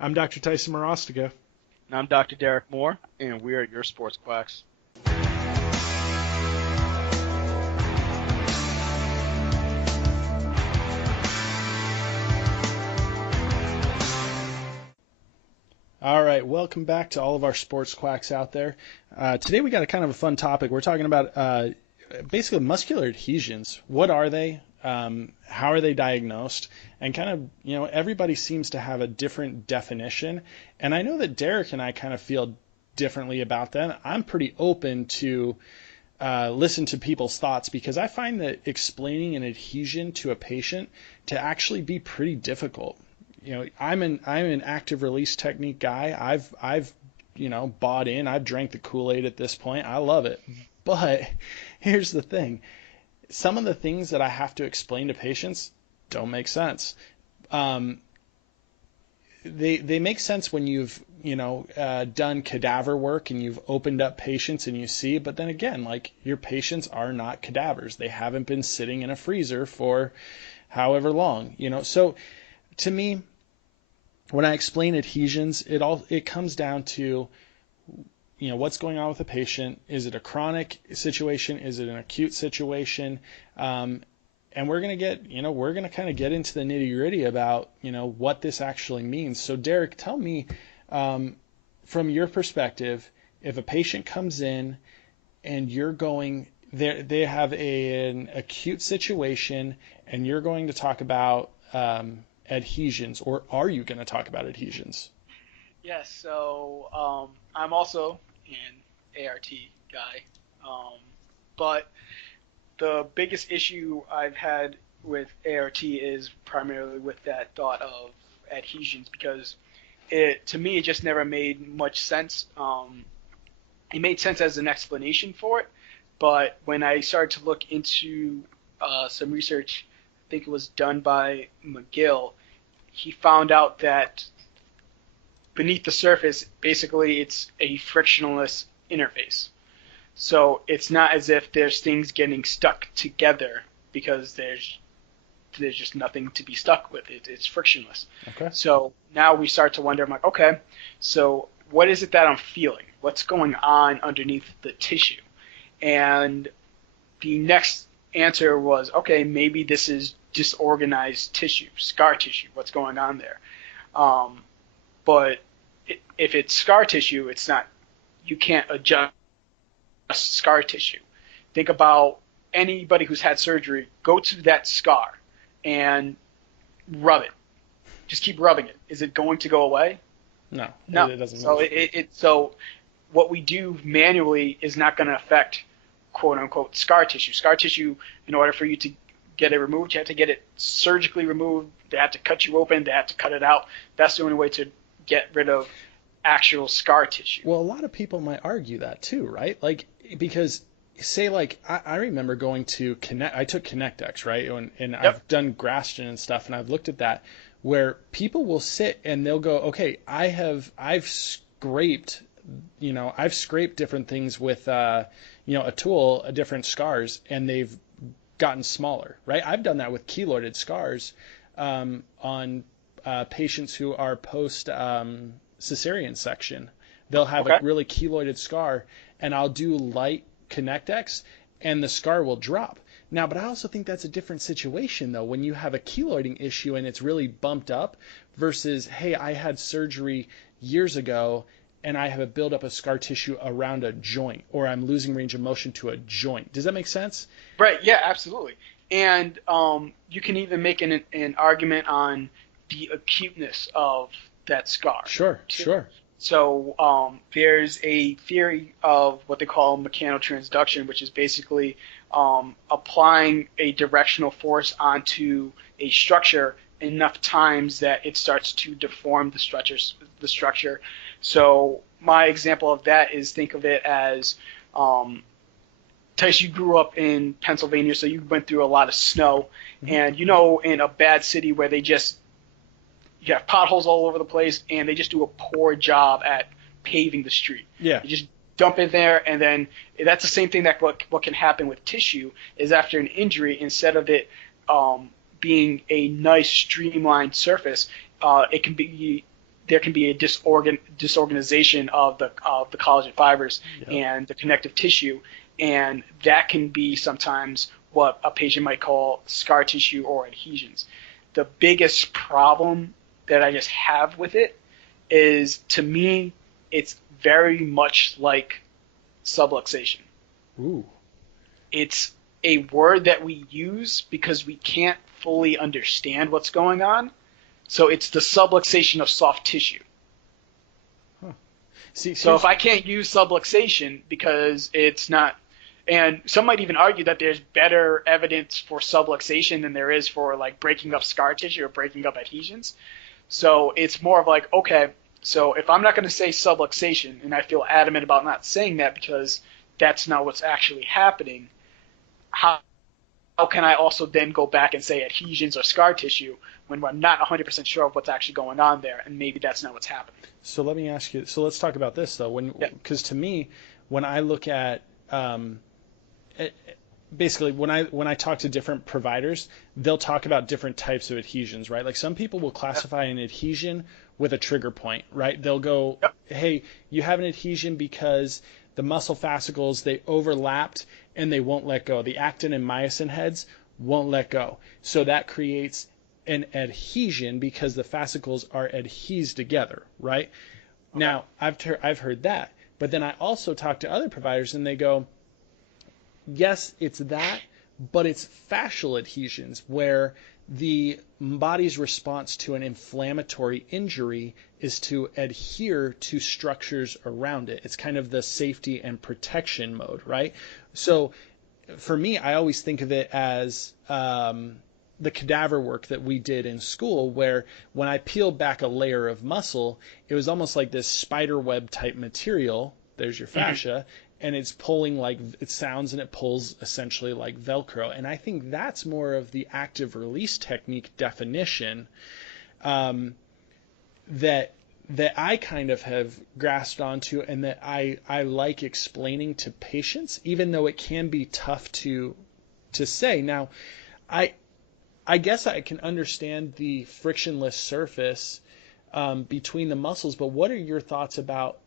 I'm Dr. Tyson Morostiga. And I'm Dr. Derek Moore, and we're your sports quacks. All right, welcome back to all of our sports quacks out there. Today we got a kind of a fun topic. We're talking about basically muscular adhesions. What are they? How are they diagnosed? And kind of, everybody seems to have a different definition. And I know that Derek and I kind of feel differently about them. I'm pretty open to listen to people's thoughts because I find that explaining an adhesion to a patient to actually be pretty difficult. I'm an active release technique guy. I've bought in. I've drank the Kool-Aid at this point. I love it. But here's the thing. Some of the things that I have to explain to patients don't make sense. They make sense when you've done cadaver work and you've opened up patients and you see, but then again, like, your patients are not cadavers. They haven't been sitting in a freezer for however long, so to me, when I explain adhesions, it comes down to what's going on with the patient. Is it a chronic situation? Is it an acute situation? And we're gonna kind of get into the nitty gritty about what this actually means. So Derek, tell me, from your perspective, if a patient comes in and they have an acute situation, and you're going to talk about adhesions, or are you going to talk about adhesions? Yes, so I'm also an ART guy, but the biggest issue I've had with ART is primarily with that thought of adhesions, because to me, it just never made much sense. It made sense as an explanation for it, but when I started to look into some research, I think it was done by McGill, he found out that beneath the surface, basically, it's a frictionless interface. So it's not as if there's things getting stuck together, because there's just nothing to be stuck with. It's frictionless. Okay. So now we start to wonder, I'm like, okay, so what is it that I'm feeling? What's going on underneath the tissue? And the next answer was, okay, maybe this is disorganized tissue, scar tissue. What's going on there? But if it's scar tissue, it's not. You can't adjust scar tissue. Think about anybody who's had surgery. Go to that scar and rub it. Just keep rubbing it. Is it going to go away? No. No. It doesn't. So so what we do manually is not going to affect quote unquote scar tissue. Scar tissue, in order for you to get it removed, you have to get it surgically removed. They have to cut you open. They have to cut it out. That's the only way to get rid of actual scar tissue. Well, a lot of people might argue that too, right? Like, because say, like, I remember going to Connect. I took ConnectX, right? And Yep. I've done Graston and stuff, and I've looked at that, where people will sit and they'll go, okay, I've scraped different things with a tool, different scars, and they've gotten smaller, right? I've done that with keloided scars on patients who are post cesarean section. They'll have Okay. a really keloided scar, and I'll do light ConnectX, and the scar will drop. Now, but I also think that's a different situation, though, when you have a keloiding issue and it's really bumped up versus, hey, I had surgery years ago and I have a buildup of scar tissue around a joint, or I'm losing range of motion to a joint. Does that make sense? Right. Yeah. Absolutely. And you can even make an argument on the acuteness of that scar. Sure. Sure. So there's a theory of what they call mechanotransduction, which is basically applying a directional force onto a structure enough times that it starts to deform the structure. So my example of that is, think of it as, Tice, you grew up in Pennsylvania, so you went through a lot of snow. Mm-hmm. And in a bad city where you have potholes all over the place, and they just do a poor job at paving the street. Yeah. You just dump it there, and then that's the same thing that what can happen with tissue is, after an injury, instead of it being a nice streamlined surface, it can be there can be a disorganization of the collagen fibers Yep. and the connective tissue, and that can be sometimes what a patient might call scar tissue or adhesions. The biggest problem that I just have with it is, to me, it's very much like subluxation. Ooh. It's a word that we use because we can't fully understand what's going on. So it's the subluxation of soft tissue. Huh. See, so if I can't use subluxation because it's not, and some might even argue that there's better evidence for subluxation than there is for like breaking up scar tissue or breaking up adhesions. So it's more of like, okay, so if I'm not going to say subluxation, and I feel adamant about not saying that because that's not what's actually happening, how can I also then go back and say adhesions or scar tissue when I'm not 100% sure of what's actually going on there, and maybe that's not what's happening? So let me ask you. So let's talk about this though. Because to me, when I look at basically when I talk to different providers, they'll talk about different types of adhesions, right? Like some people will classify an adhesion with a trigger point, right? They'll go, hey, you have an adhesion because the muscle fascicles, they overlapped and they won't let go. The actin and myosin heads won't let go. So that creates an adhesion because the fascicles are adhesed together, right? Okay. Now, I've heard that. But then I also talk to other providers and they go, yes, it's that, but it's fascial adhesions where the body's response to an inflammatory injury is to adhere to structures around it. It's kind of the safety and protection mode, right? So for me, I always think of it as the cadaver work that we did in school, where when I peeled back a layer of muscle, it was almost like this spider web type material. There's your fascia. And it's pulling like it sounds, and it pulls essentially like Velcro. And I think that's more of the active release technique definition that I kind of have grasped onto, and that I like explaining to patients, even though it can be tough to say. Now, I guess I can understand the frictionless surface between the muscles, but what are your thoughts about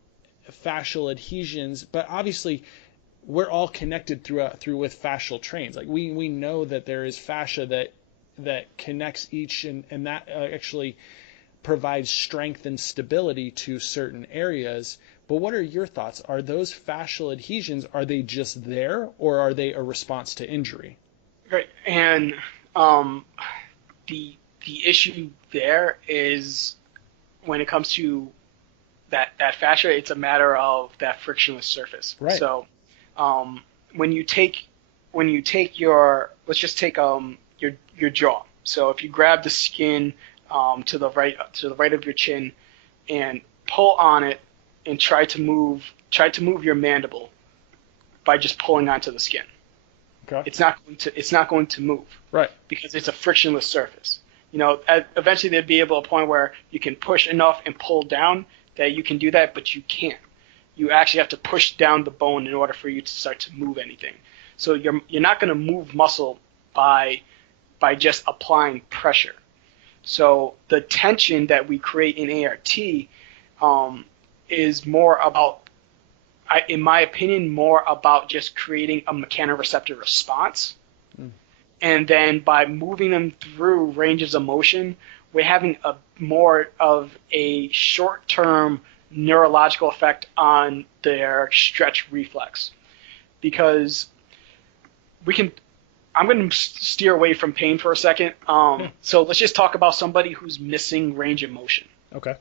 fascial adhesions? But obviously we're all connected through with fascial trains. Like we know that there is fascia that connects each, and that actually provides strength and stability to certain areas. But what are your thoughts? Are those fascial adhesions, are they just there, or are they a response to injury? Right. And the issue there is, when it comes to that fascia, it's a matter of that frictionless surface. Right. So when you take your, let's just take your jaw. So if you grab the skin to the right of your chin and pull on it and try to move your mandible by just pulling onto the skin. Okay. It's not going to move. Right. Because it's a frictionless surface. Eventually there'd be a point where you can push enough and pull down that you can do that, but you can't. You actually have to push down the bone in order for you to start to move anything. So you're not going to move muscle by just applying pressure. So the tension that we create in ART is more about, in my opinion, more about just creating a mechanoreceptor response. And then by moving them through ranges of motion, we're having a more of a short-term neurological effect on their stretch reflex. Because I'm going to steer away from pain for a second. So let's just talk about somebody who's missing range of motion. Okay.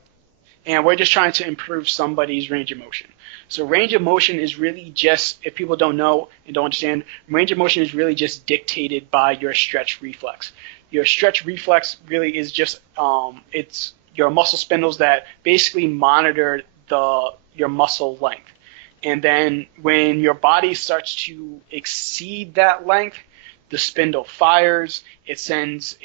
And we're just trying to improve somebody's range of motion. So range of motion is really just, if people don't know and don't understand, range of motion is really just dictated by your stretch reflex. Your stretch reflex really is just, it's your muscle spindles that basically monitor your muscle length. And then when your body starts to exceed that length, the spindle fires. It sends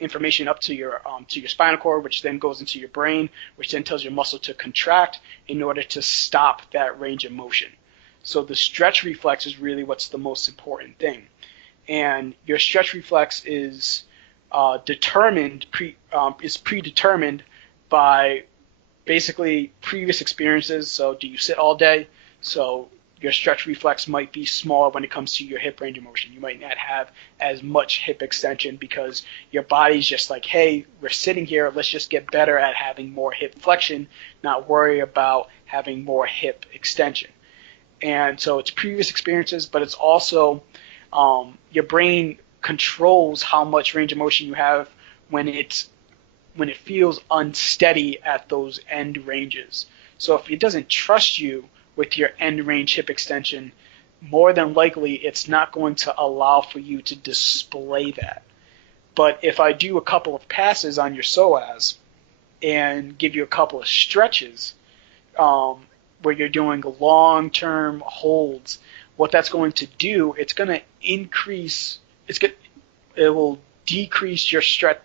information up to your spinal cord, which then goes into your brain, which then tells your muscle to contract in order to stop that range of motion. So the stretch reflex is really what's the most important thing. And your stretch reflex is predetermined by basically previous experiences. So do you sit all day? So your stretch reflex might be smaller when it comes to your hip range of motion. You might not have as much hip extension because your body's just like, hey, we're sitting here. Let's just get better at having more hip flexion, not worry about having more hip extension. And so it's previous experiences, but it's also your brain controls how much range of motion you have when it feels unsteady at those end ranges. So if it doesn't trust you with your end range hip extension, more than likely it's not going to allow for you to display that. But if I do a couple of passes on your psoas and give you a couple of stretches, where you're doing long-term holds, what that's going to do, it's going to increase, it will decrease your stretch,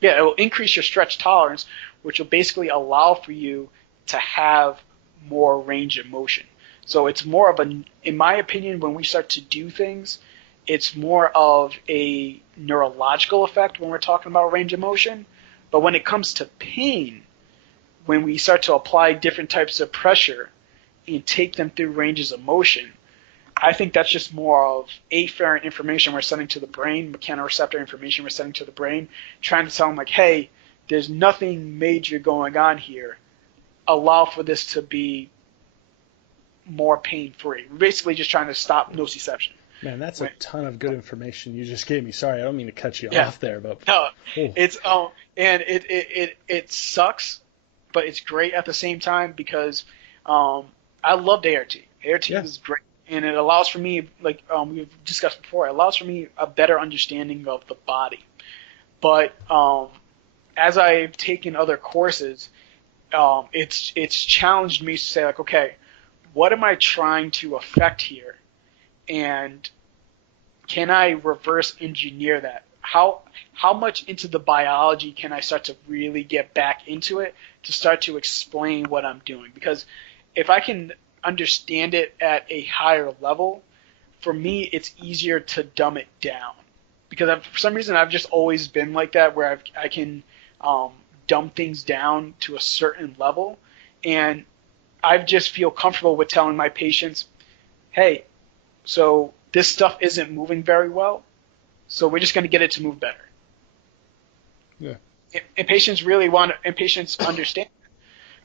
it will increase your stretch tolerance, which will basically allow for you to have more range of motion. So it's more of in my opinion, when we start to do things, it's more of a neurological effect when we're talking about range of motion. But when it comes to pain, when we start to apply different types of pressure and take them through ranges of motion, I think that's just more of afferent information we're sending to the brain, mechanoreceptor information we're sending to the brain, trying to tell them like, hey, there's nothing major going on here. Allow for this to be more pain-free. We're basically just trying to stop nociception. Man, that's a ton of good information you just gave me. Sorry, I don't mean to cut you off there, but no, it's and it sucks, but it's great at the same time because I loved ART. ART is great, and it allows for me, like we've discussed before, it allows for me a better understanding of the body. But as I've taken other courses, it's challenged me to say like, okay, what am I trying to affect here, and can I reverse engineer that? How much into the biology can I start to really get back into it to start to explain what I'm doing? Because if I can understand it at a higher level, for me, it's easier to dumb it down. Because for some reason, I've just always been like that, where I can dumb things down to a certain level. And I just feel comfortable with telling my patients, hey, so this stuff isn't moving very well, so we're just going to get it to move better. Yeah. And patients patients understand.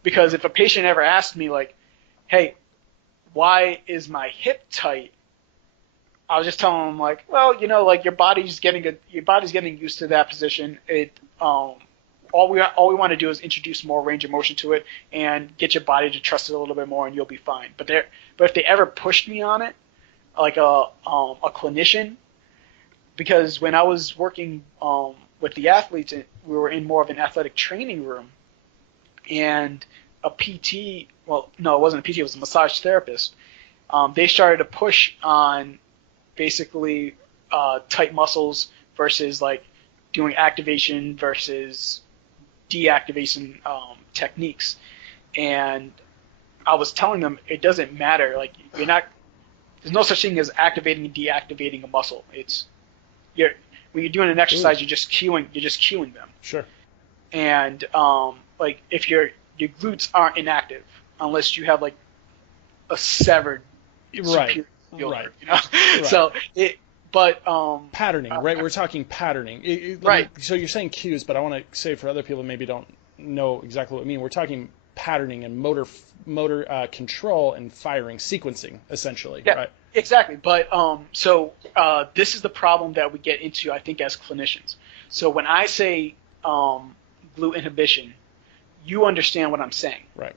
Because if a patient ever asked me like, hey, why is my hip tight? I was just telling them like, well, like your body's getting used to that position. All we want to do is introduce more range of motion to it and get your body to trust it a little bit more, and you'll be fine. But if they ever pushed me on it, like a clinician, because when I was working with the athletes, we were in more of an athletic training room, and a PT, well, no, it wasn't a PT, it was a massage therapist. They started to push on basically tight muscles versus like doing activation versus deactivation techniques. And I was telling them it doesn't matter. Like there's no such thing as activating and deactivating a muscle. When you're doing an exercise, you're just cueing them. Sure. And like if your glutes aren't inactive unless you have like a severed superior shoulder, Right. So patterning, right? We're talking patterning. Right. So you're saying cues, but I want to say for other people who maybe don't know exactly what I mean, we're talking patterning and motor control and firing, sequencing, essentially. Yeah, right? Exactly. But this is the problem that we get into, I think, as clinicians. So when I say glute inhibition, you understand what I'm saying. Right.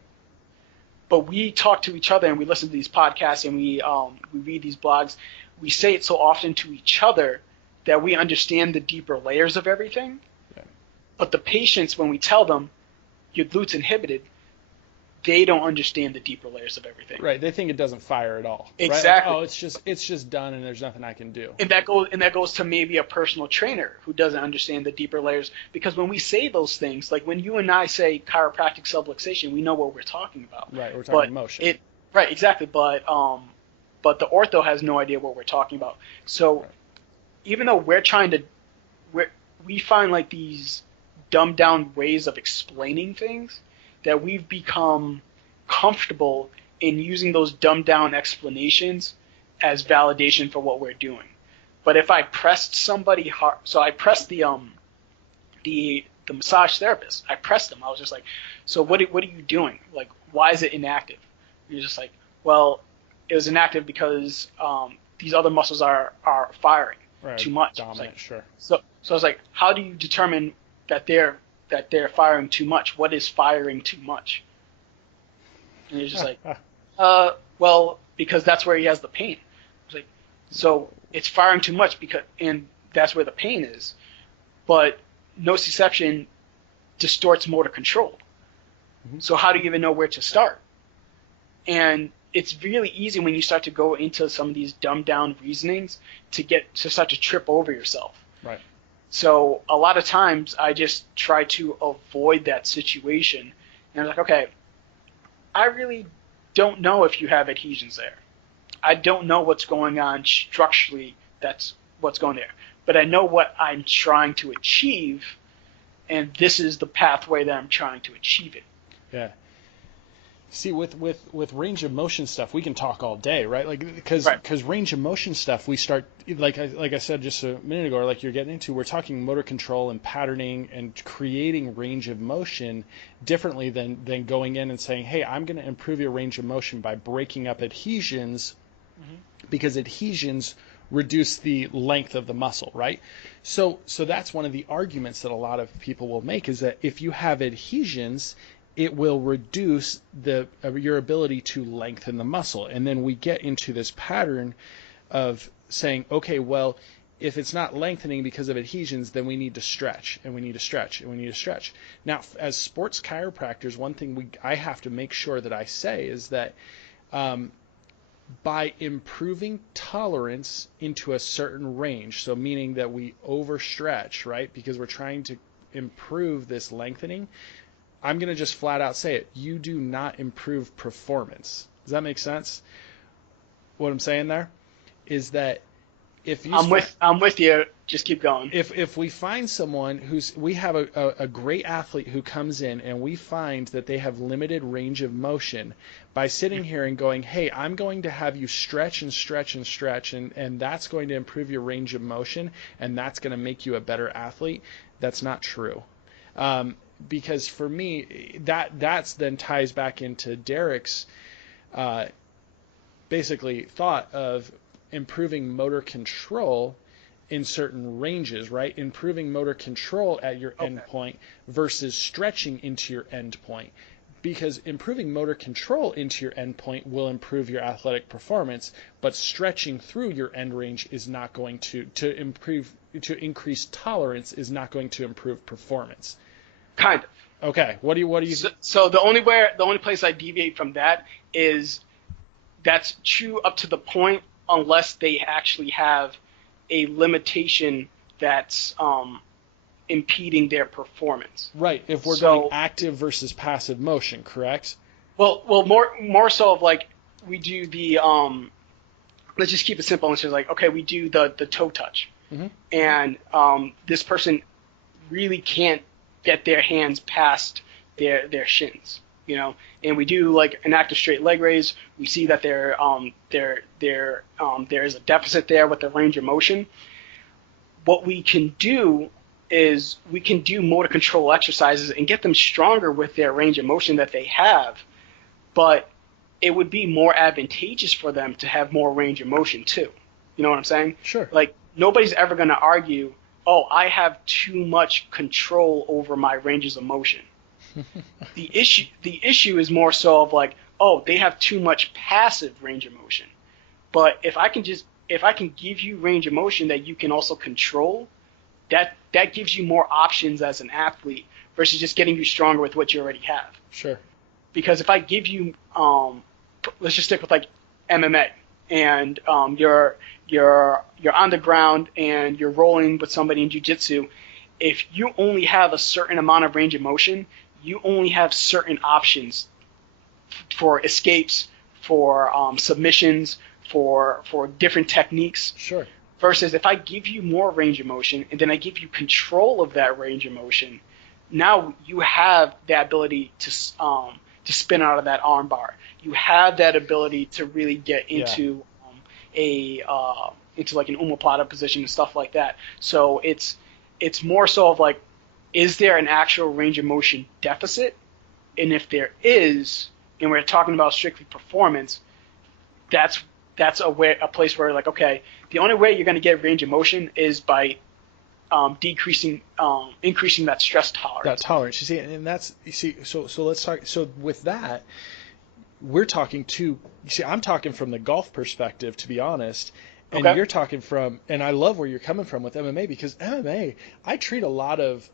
But we talk to each other and we listen to these podcasts and we read these blogs. We say it so often to each other that we understand the deeper layers of everything. Yeah. But the patients, when we tell them your glute's inhibited, they don't understand the deeper layers of everything. Right. They think it doesn't fire at all. Exactly. Right? Like, it's just done and there's nothing I can do. And that goes to maybe a personal trainer who doesn't understand the deeper layers. Because when we say those things, like when you and I say chiropractic subluxation, we know what we're talking about. Right. We're talking motion. Right. Exactly. But the ortho has no idea what we're talking about. So even though we find like these dumbed down ways of explaining things that we've become comfortable in using those dumbed down explanations as validation for what we're doing. But if I pressed somebody hard, so I pressed the massage therapist, I pressed him. I was just like, so what are you doing? Like, why is it inactive? He was just like, well, it was inactive because these other muscles are firing too much. Dominant, sure. So I was like, how do you determine that they're firing too much? What is firing too much? And he was just like, well, because that's where he has the pain. I was like, so it's firing too much and that's where the pain is. But nociception distorts motor control. Mm-hmm. So how do you even know where to start? And it's really easy when you start to go into some of these dumbed down reasonings to start to trip over yourself. Right. So a lot of times I just try to avoid that situation. And I'm like, okay, I really don't know if you have adhesions there. I don't know what's going on structurally. That's what's going there. But I know what I'm trying to achieve, and this is the pathway that I'm trying to achieve it. Yeah. See, with range of motion stuff, we can talk all day, right? Like, because range of motion stuff, we start, like I said just a minute ago, or like you're getting into, we're talking motor control and patterning and creating range of motion differently than going in and saying, hey, I'm going to improve your range of motion by breaking up adhesions, because adhesions reduce the length of the muscle, right? So that's one of the arguments that a lot of people will make, is that if you have adhesions, it will reduce your ability to lengthen the muscle. And then we get into this pattern of saying, okay, well, if it's not lengthening because of adhesions, then we need to stretch, and we need to stretch, and we need to stretch. Now, as sports chiropractors, one thing I have to make sure that I say is that by improving tolerance into a certain range, so meaning that we overstretch, right, because we're trying to improve this lengthening, I'm going to just flat out say it. You do not improve performance. Does that make sense? What I'm saying there is that if you I'm with you. Just keep going. If we find someone we have a great athlete who comes in and we find that they have limited range of motion, by sitting here and going, hey, I'm going to have you stretch and stretch and stretch, and that's going to improve your range of motion, and that's going to make you a better athlete, that's not true. Because for me, that's then ties back into Derek's basically thought of improving motor control in certain ranges, right? Improving motor control at your endpoint versus stretching into your endpoint. Because improving motor control into your endpoint will improve your athletic performance, but stretching through your end range is not going to increase tolerance is not going to improve performance. Kind of. Okay. What do you? So the only place I deviate from that is that's true up to the point, unless they actually have a limitation that's impeding their performance. Right. If we're going active versus passive motion, correct? Well, more so of like we do the let's just keep it simple and say like, okay, we do the toe touch, and this person really can't get their hands past their shins, and we do like an active straight leg raise. We see that there is a deficit there with the range of motion. What we can do is we can do motor control exercises and get them stronger with their range of motion that they have, but it would be more advantageous for them to have more range of motion too. You know what I'm saying? Sure. Like, nobody's ever going to argue, oh, I have too much control over my ranges of motion. The issue is more so of like, oh, they have too much passive range of motion. But if I can give you range of motion that you can also control, that gives you more options as an athlete versus just getting you stronger with what you already have. Sure. Because if I give you, let's just stick with like MMA, and you're on the ground and you're rolling with somebody in jiu-jitsu, if you only have a certain amount of range of motion, you only have certain options for escapes, for submissions, for different techniques. Sure. Versus if I give you more range of motion and then I give you control of that range of motion, now you have the ability to spin out of that arm bar. You have that ability to really get Yeah. into like an omoplata position and stuff like that. So it's more so of like, is there an actual range of motion deficit? And if there is, and we're talking about strictly performance, that's a place where like, okay, the only way you're going to get range of motion is by increasing that stress tolerance. That tolerance, you see, and that's, you see, so let's talk. So with that, we're talking to, you see, I'm talking from the golf perspective, to be honest, and Okay. you're talking from, and I love where you're coming from with MMA, because MMA, I treat a lot of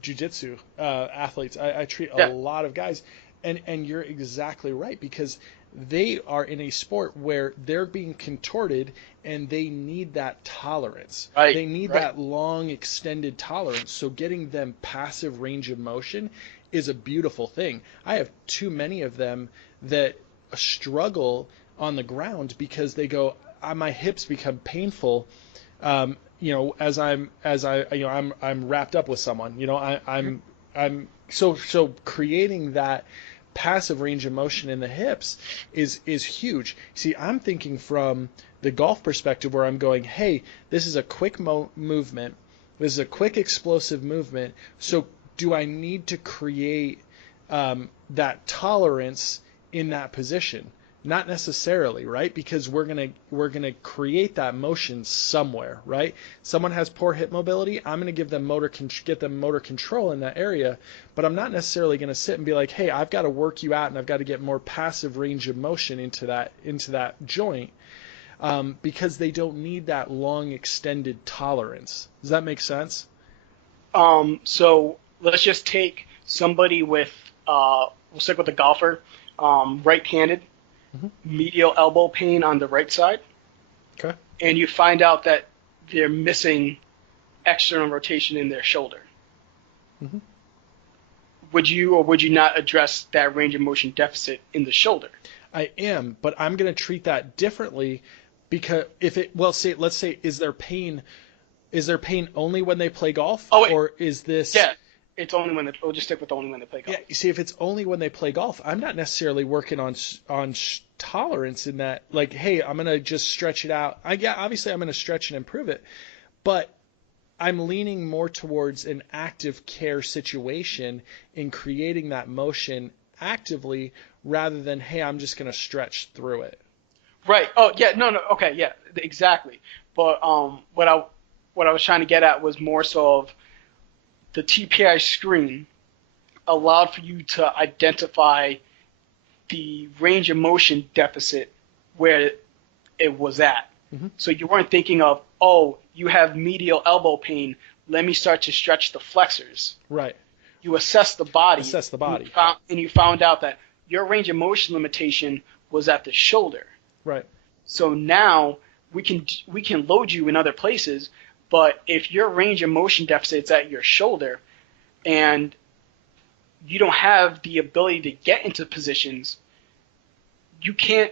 jiu-jitsu athletes. I treat a Yeah. lot of guys, and you're exactly right, because they are in a sport where they're being contorted and they need that tolerance. Right. They need Right. that long extended tolerance. So getting them passive range of motion is a beautiful thing. I have too many of them that struggle on the ground because they go, my hips become painful, I'm wrapped up with someone, I'm so creating that passive range of motion in the hips is huge. See, I'm thinking from the golf perspective, where I'm going, hey, this is a quick movement, this is a quick explosive movement. So do I need to create that tolerance in that position? Not necessarily, right? Because we're gonna create that motion somewhere, right? Someone has poor hip mobility, I'm gonna give them get them motor control in that area, but I'm not necessarily gonna sit and be like, hey, I've got to work you out and I've got to get more passive range of motion into that joint, because they don't need that long extended tolerance. Does that make sense? So let's just take somebody with, we'll stick with the golfer, right-handed, Mm-hmm. medial elbow pain on the right side, Okay. and you find out that they're missing external rotation in their shoulder. Mm-hmm. Would you or would you not address that range of motion deficit in the shoulder? I am, but I'm going to treat that differently, because let's say, is there pain only when they play golf, Oh, wait. or is this? Yeah, it's only when we'll just stick with only when they play golf. Yeah, you see, if it's only when they play golf, I'm not necessarily working on tolerance in that. Like, hey, I'm gonna just stretch it out. Obviously, I'm gonna stretch and improve it, but I'm leaning more towards an active care situation in creating that motion actively, rather than, hey, I'm just gonna stretch through it. Right. Oh, yeah. No. No. Okay. Yeah. Exactly. But what I was trying to get at was more so of the TPI screen allowed for you to identify the range of motion deficit where it was at. Mm-hmm. So you weren't thinking of, oh, you have medial elbow pain, let me start to stretch the flexors. Right. You assess the body. Assess the body. And you found out that your range of motion limitation was at the shoulder. Right. So now we can load you in other places, but if your range of motion deficit is at your shoulder and you don't have the ability to get into positions, you can't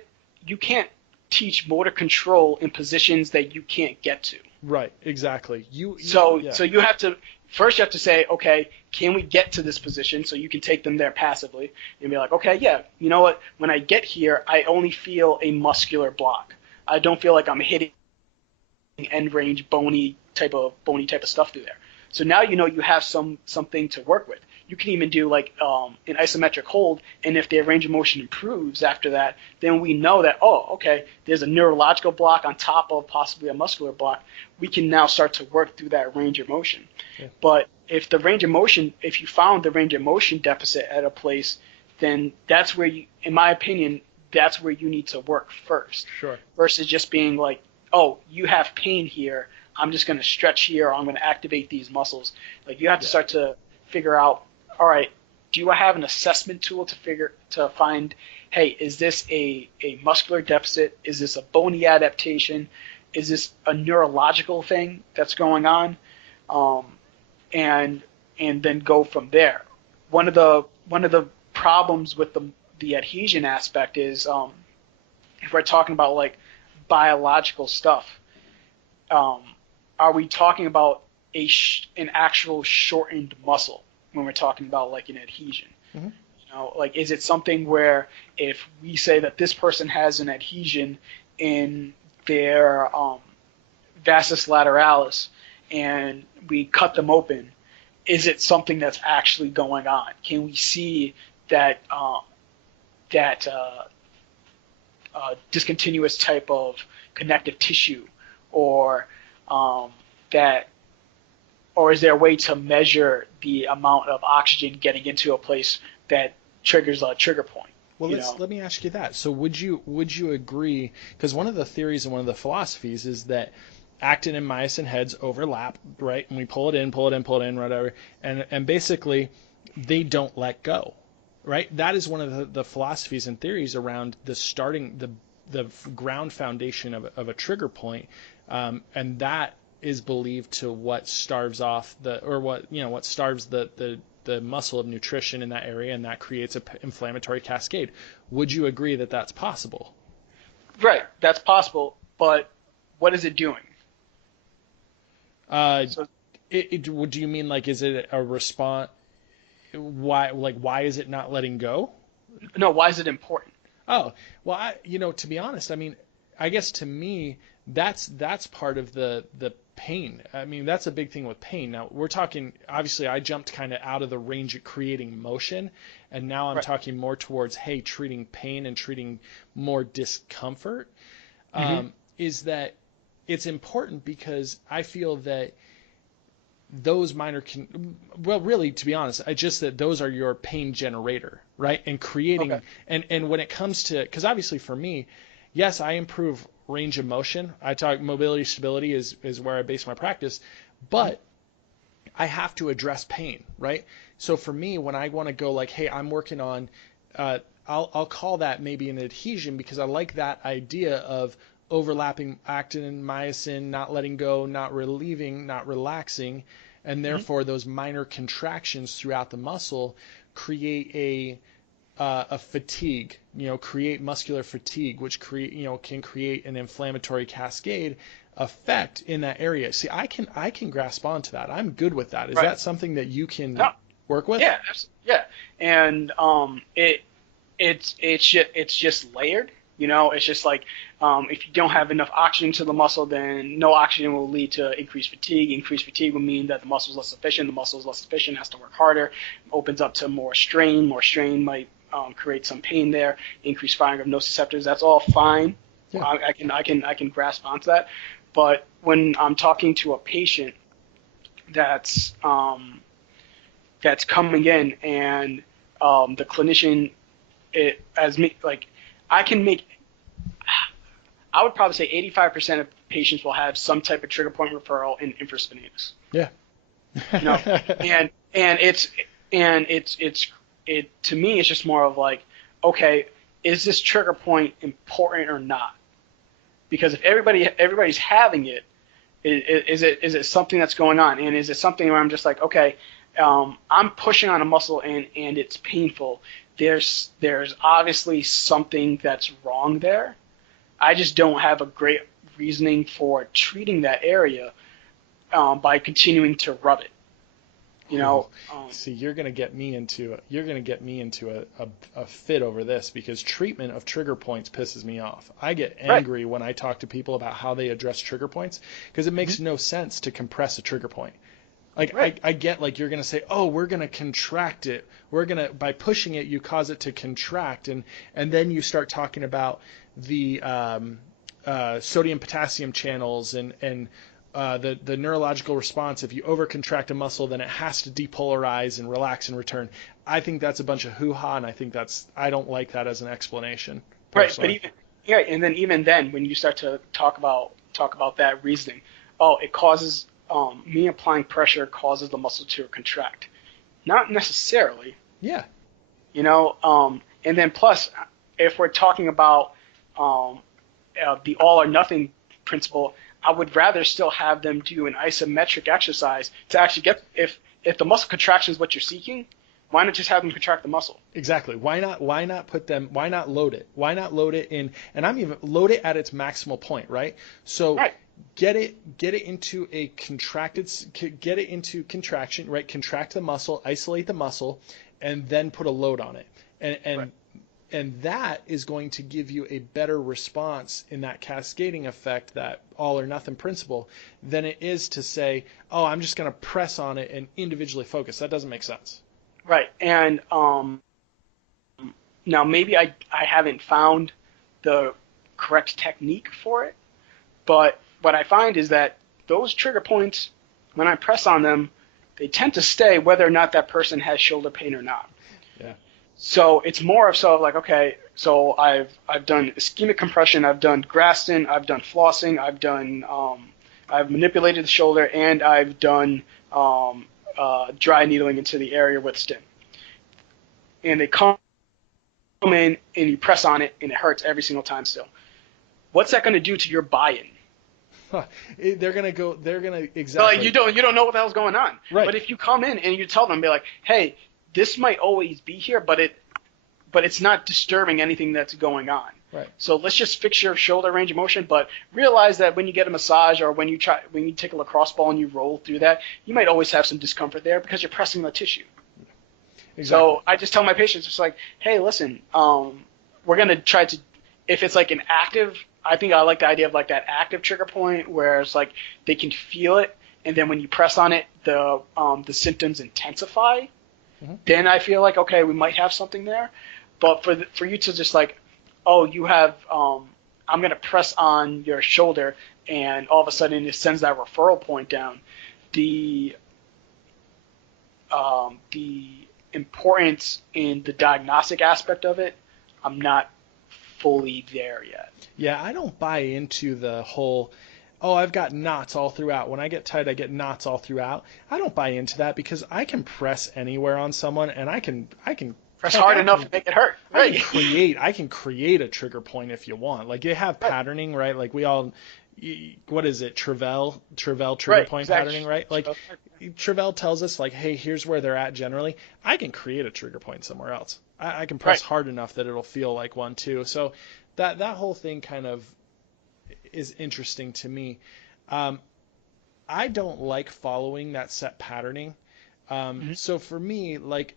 teach motor control in positions that you can't get to. Right. Exactly. So you have to say, okay, can we get to this position? So you can take them there passively and be like, okay, yeah, you know what? When I get here, I only feel a muscular block. I don't feel like I'm hitting end range bony type of stuff through there. So now you have something to work with. You can even do like an isometric hold, and if their range of motion improves after that, then we know that, oh, okay, there's a neurological block on top of possibly a muscular block. We can now start to work through that range of motion. Yeah. But if you found the range of motion deficit at a place, then that's where in my opinion, that's where you need to work first. Sure. Versus just being like, oh, you have pain here, I'm just going to stretch here, or I'm going to activate these muscles. Like, you have to start to figure out, all right, do I have an assessment tool to find, hey, is this a muscular deficit? Is this a bony adaptation? Is this a neurological thing that's going on? And then go from there. One of the problems with the adhesion aspect is, if we're talking about like biological stuff, are we talking about an actual shortened muscle? when we're talking about like an adhesion. Mm-hmm. You know, like is it something where if we say that this person has an adhesion in their vastus lateralis and we cut them open, is it something that's actually going on? Can we see that discontinuous type of connective tissue, or that, or is there a way to measure the amount of oxygen getting into a place that triggers a trigger point? Well, let me ask you that. So would you agree? Because one of the theories and one of the philosophies is that actin and myosin heads overlap, right? And we pull it in, whatever, and basically they don't let go, right? That is one of the philosophies and theories around the ground foundation of a trigger point, and that is believed to what starves off what starves the muscle of nutrition in that area, and that creates an inflammatory cascade. Would you agree that that's possible? Right, that's possible, but what is it doing? Do you mean like, is it a response? Why is it not letting go? No, why is it important? Oh, well, to be honest, I mean, I guess to me, that's part of the pain. I mean, that's a big thing with pain. Now, we're talking, obviously, I jumped kind of out of the range of creating motion, and now I'm talking more towards, hey, treating pain and treating more discomfort. Is that it's important because I feel that those really, to be honest, just that those are your pain generator, right? And creating, and when it comes to, because obviously for me, yes, I improve range of motion. I talk mobility, stability is where I base my practice, but I have to address pain, right? So for me, when I want to go like, hey, I'm working on, I'll call that maybe an adhesion, because I like that idea of overlapping actin and myosin, not letting go, not relieving, not relaxing, and therefore those minor contractions throughout the muscle create a fatigue, create muscular fatigue, which can create an inflammatory cascade effect in that area. See, I can grasp onto that. I'm good with that. Is that something that you can work with? Yeah, yeah. And it's just layered. It's just like if you don't have enough oxygen to the muscle, then no oxygen will lead to increased fatigue. Increased fatigue will mean that the muscle is less efficient. The muscle is less efficient, has to work harder, opens up to more strain. More strain might create some pain there. Increased firing of nociceptors. That's all fine. Yeah. I can grasp onto that. But when I'm talking to a patient that's coming in and the clinician, I would probably say 85% of patients will have some type of trigger point referral in infraspinatus. Yeah. And it's to me, it's just more of like, okay, is this trigger point important or not? Because if everybody's having it, is it something that's going on? And is it something where I'm just like, okay, I'm pushing on a muscle and it's painful. There's obviously something that's wrong there. I just don't have a great reasoning for treating that area by continuing to rub it. See, you're gonna get me into a fit over this, because treatment of trigger points pisses me off. I get angry when I talk to people about how they address trigger points, because it makes no sense to compress a trigger point. Like I get, like, you're gonna say, oh, we're gonna contract it. By pushing it, you cause it to contract, and then you start talking about the sodium potassium channels and the neurological response. If you overcontract a muscle, then it has to depolarize and relax and return. I think that's a bunch of hoo-ha, and I don't like that as an explanation, personally. Right, but even then, when you start to talk about that reasoning, it causes me applying pressure causes the muscle to contract. Not necessarily. Yeah. And then plus, if we're talking about the all or nothing principle, I would rather still have them do an isometric exercise to actually get, if the muscle contraction is what you're seeking, why not just have them contract the muscle? Exactly. Why not load it? Why not load it in, and I'm even load it at its maximal point, right? So get it into a get it into contraction, right? Contract the muscle, isolate the muscle, and then put a load on it. And Right. and and that is going to give you a better response in that cascading effect, that all or nothing principle, than it is to say, oh, I'm just going to press on it and individually focus. That doesn't make sense. Right. And now maybe I haven't found the correct technique for it, but what I find is that those trigger points, when I press on them, they tend to stay whether or not that person has shoulder pain or not. Yeah. So it's more of like, okay, so I've done ischemic compression, I've done Graston, I've done flossing, I've manipulated the shoulder, and I've done dry needling into the area with stim. And they come in and you press on it and it hurts every single time still. What's that going to do to your buy-in? They're gonna exactly. So like you don't know what the hell's going on. Right. But if you come in and you tell them, be like, hey, this might always be here, but it's not disturbing anything that's going on. Right. So let's just fix your shoulder range of motion, but realize that when you get a massage or when you take a lacrosse ball and you roll through that, you might always have some discomfort there because you're pressing the tissue. Exactly. So I just tell my patients, it's like, hey, listen, we're going to try to, if it's like an active, I think I like the idea of like that active trigger point where it's like they can feel it, and then when you press on it, the symptoms intensify. Mm-hmm. Then I feel like, okay, we might have something there. But for you to just like, oh, you have, I'm going to press on your shoulder, and all of a sudden it sends that referral point down. The importance in the diagnostic aspect of it, I'm not fully there yet. Yeah, I don't buy into the whole, oh, I've got knots all throughout. When I get tight, I get knots all throughout. I don't buy into that because I can press anywhere on someone, and I can press hard enough to make it hurt. Right. I can create a trigger point if you want. Like, you have patterning, right? Like, we all, what is it? Travell trigger point patterning, right? Like, Travell tells us, like, hey, here's where they're at generally. I can create a trigger point somewhere else. I can press hard enough that it'll feel like one too. So that whole thing kind of is interesting to me. I don't like following that set patterning. So for me, like,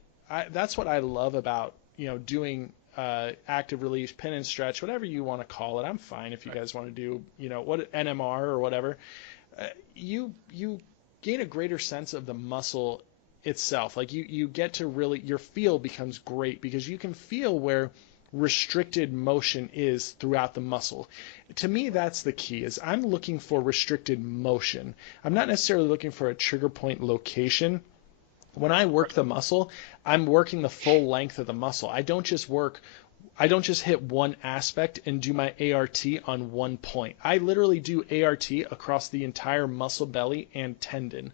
that's what I love about, doing active release, pin and stretch, whatever you want to call it. I'm fine if you guys want to do, what NMR or whatever. You gain a greater sense of the muscle itself. Like, you get to really, your feel becomes great because you can feel where restricted motion is throughout the muscle. To me, that's the key, is I'm looking for restricted motion. I'm not necessarily looking for a trigger point location. When I work the muscle, I'm working the full length of the muscle. I don't just hit one aspect and do my ART on one point. I literally do ART across the entire muscle belly and tendon.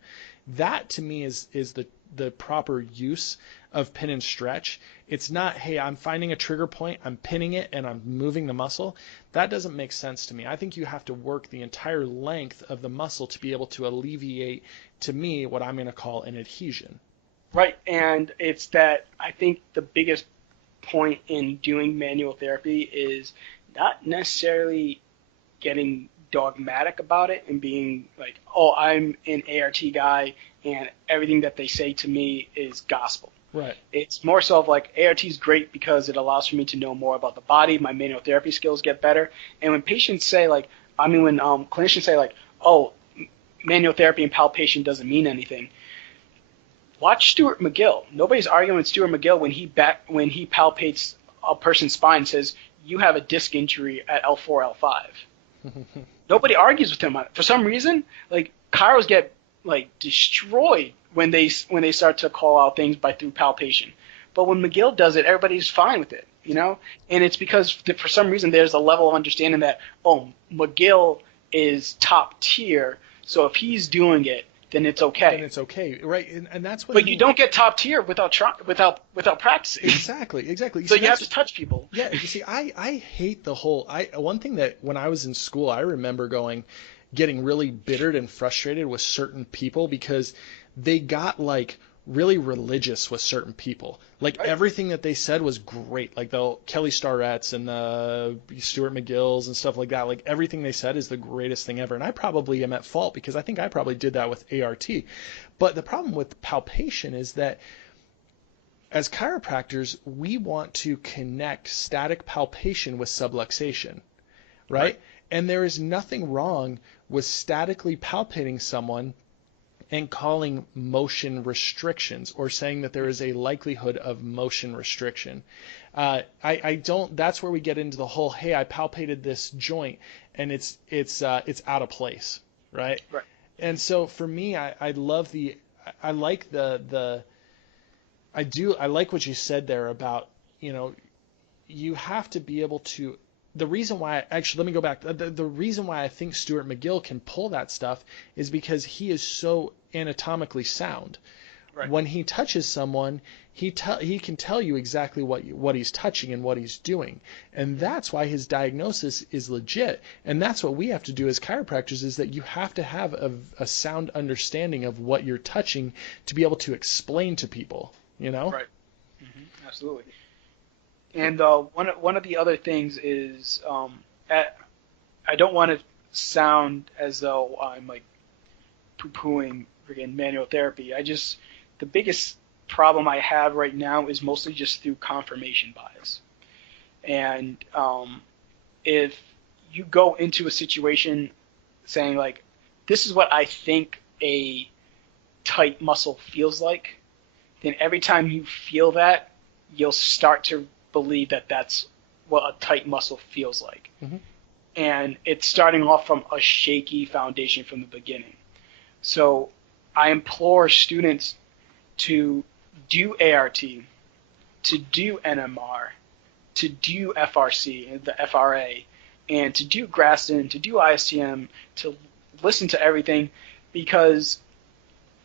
That to me is the proper use of pin and stretch. It's not, hey, I'm finding a trigger point, I'm pinning it, and I'm moving the muscle. That doesn't make sense to me. I think you have to work the entire length of the muscle to be able to alleviate, to me, what I'm going to call an adhesion. Right, and it's that I think the biggest point in doing manual therapy is not necessarily getting dogmatic about it and being like, oh, I'm an ART guy and everything that they say to me is gospel. Right. It's more so of like, ART is great because it allows for me to know more about the body. My manual therapy skills get better. And when patients say when clinicians say like, oh, manual therapy and palpation doesn't mean anything. Watch Stuart McGill. Nobody's arguing with Stuart McGill when he palpates a person's spine and says, you have a disc injury at L4, L5. Nobody argues with him on it. For some reason, like, chiros get like destroyed when they start to call out things through palpation. But when McGill does it, everybody's fine with it, And it's because for some reason there's a level of understanding that, oh, McGill is top tier, so if he's doing it, then it's okay. Then it's okay, right? And that's what. But you don't get top tier without practicing. Exactly. So you have to touch people. Yeah, you see, I hate the whole. One thing that when I was in school, I remember getting really bittered and frustrated with certain people because they got like really religious with certain people. Like Right. everything that they said was great. Like the Kelly Starrett's and the Stuart McGill's and stuff like that. Like everything they said is the greatest thing ever. And I probably am at fault because I think I probably did that with ART. But the problem with palpation is that as chiropractors, we want to connect static palpation with subluxation, right? And there is nothing wrong with statically palpating someone and calling motion restrictions or saying that there is a likelihood of motion restriction. I don't. That's where we get into the whole, hey, I palpated this joint and it's out of place, right? Right. And so for me, I love I like I like what you said there about, you have to be able to. The reason why, actually, let me go back. The reason why I think Stuart McGill can pull that stuff is because he is so anatomically sound. Right. When he touches someone, he can tell you exactly what he's touching and what he's doing, and that's why his diagnosis is legit. And that's what we have to do as chiropractors, is that you have to have a sound understanding of what you're touching to be able to explain to people. Right. Absolutely. And one of the other things is, I don't want to sound as though I'm like poo-pooing freaking manual therapy. The biggest problem I have right now is mostly just through confirmation bias. And if you go into a situation saying like, this is what I think a tight muscle feels like, then every time you feel that, you'll start to believe that that's what a tight muscle feels like. Mm-hmm. And it's starting off from a shaky foundation from the beginning. So I implore students to do ART, to do NMR, to do FRC, the FRA, and to do Graston, to do ISTM, to listen to everything, because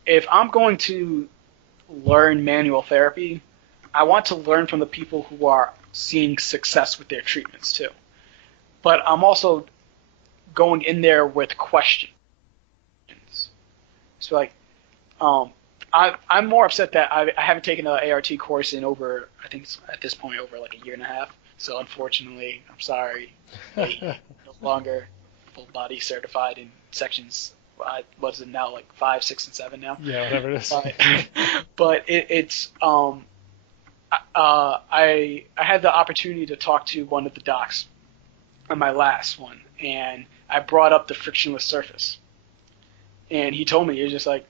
if I'm going to learn manual therapy, I want to learn from the people who are seeing success with their treatments too. But I'm also going in there with questions. So like, I'm more upset that I haven't taken an ART course in over, I think it's at this point over like a year and a half. So unfortunately, I'm sorry, no longer full body certified in sections. What's it now, like 5, 6, and 7 now? Yeah, whatever it is. But it's I had the opportunity to talk to one of the docs on my last one, and I brought up the frictionless surface, and he told me, he was just like,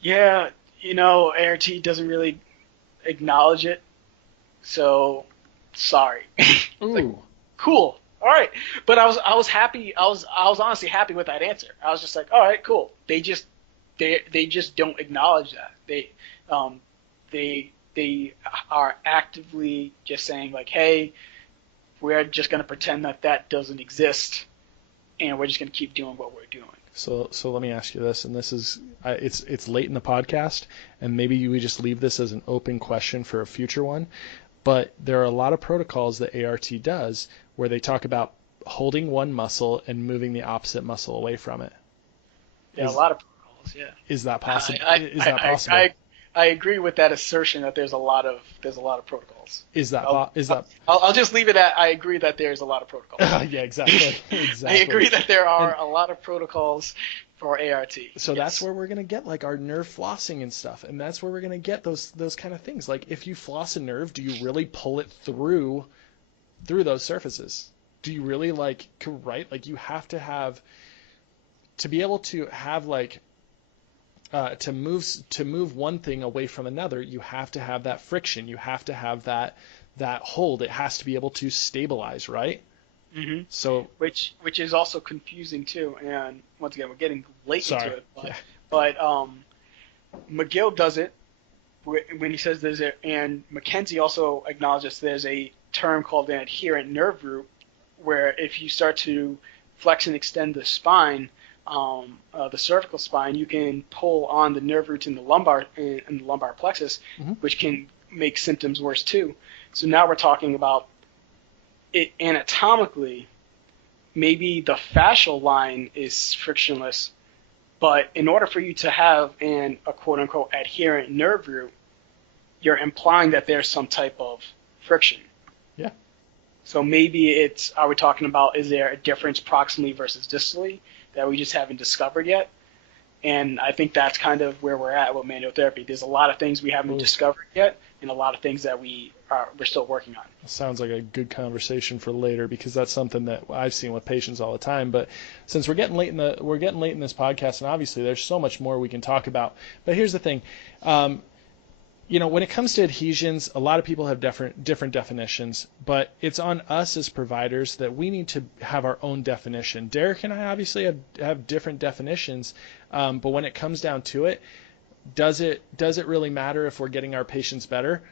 yeah, ART doesn't really acknowledge it, so sorry. Like, cool. All right. But I was happy. I was honestly happy with that answer. I was just like, all right, cool. They just don't acknowledge that. They are actively just saying like, hey, we're just going to pretend that doesn't exist, and we're just going to keep doing what we're doing. So let me ask you this, and this is it's late in the podcast, and maybe we just leave this as an open question for a future one. But there are a lot of protocols that ART does where they talk about holding one muscle and moving the opposite muscle away from it. Yeah, a lot of protocols. Yeah. Is that possible? possible? I agree with that assertion that there's a lot of protocols. I'll just leave it at I agree that there's a lot of protocols. Yeah, exactly. I agree that there are a lot of protocols for ART. So that's where we're going to get like our nerve flossing and stuff, and that's where we're going to get those kind of things. Like if you floss a nerve, do you really pull it through those surfaces? Do you really like you have to have to be able to have like to move one thing away from another, you have to have that friction. You have to have that hold. It has to be able to stabilize, right? Mm-hmm. So which is also confusing too. And once again, we're getting late into it. Yeah. But McGill does it when he says there's and Mackenzie also acknowledges there's a term called an adherent nerve root, where if you start to flex and extend the spine, the cervical spine, you can pull on the nerve roots in the lumbar plexus, mm-hmm. which can make symptoms worse too. So now we're talking about it anatomically. Maybe the fascial line is frictionless, But in order for you to have a quote unquote adherent nerve root, you're implying that there's some type of friction. Yeah. So maybe are we talking about, is there a difference proximally versus distally that we just haven't discovered yet? And I think that's kind of where we're at with manual therapy. There's a lot of things we haven't discovered yet, and a lot of things that we're still working on. Sounds like a good conversation for later, because that's something that I've seen with patients all the time. But since we're getting late in this podcast, and obviously there's so much more we can talk about. But here's the thing. When it comes to adhesions, a lot of people have different definitions, but it's on us as providers that we need to have our own definition. Derek and I obviously have different definitions, but when it comes down to it, does it really matter if we're getting our patients better?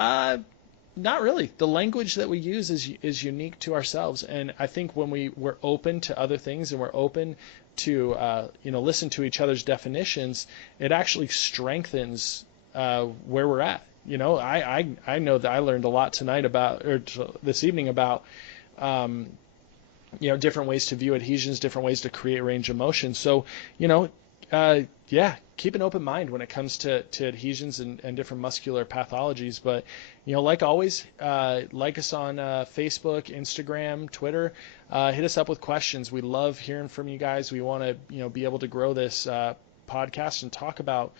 Not really. The language that we use is unique to ourselves, and I think when we're open to other things and we're open to listen to each other's definitions, it actually strengthens where we're at. I know that I learned a lot this evening about different ways to view adhesions, different ways to create range of motion. So keep an open mind when it comes to adhesions and different muscular pathologies. But like always, like us on Facebook, Instagram, Twitter. Hit us up with questions. We love hearing from you guys. We want to be able to grow this podcast and talk about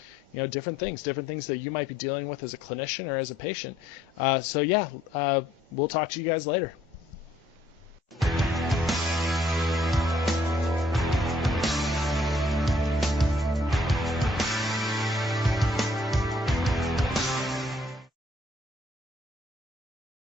different things that you might be dealing with as a clinician or as a patient. We'll talk to you guys later.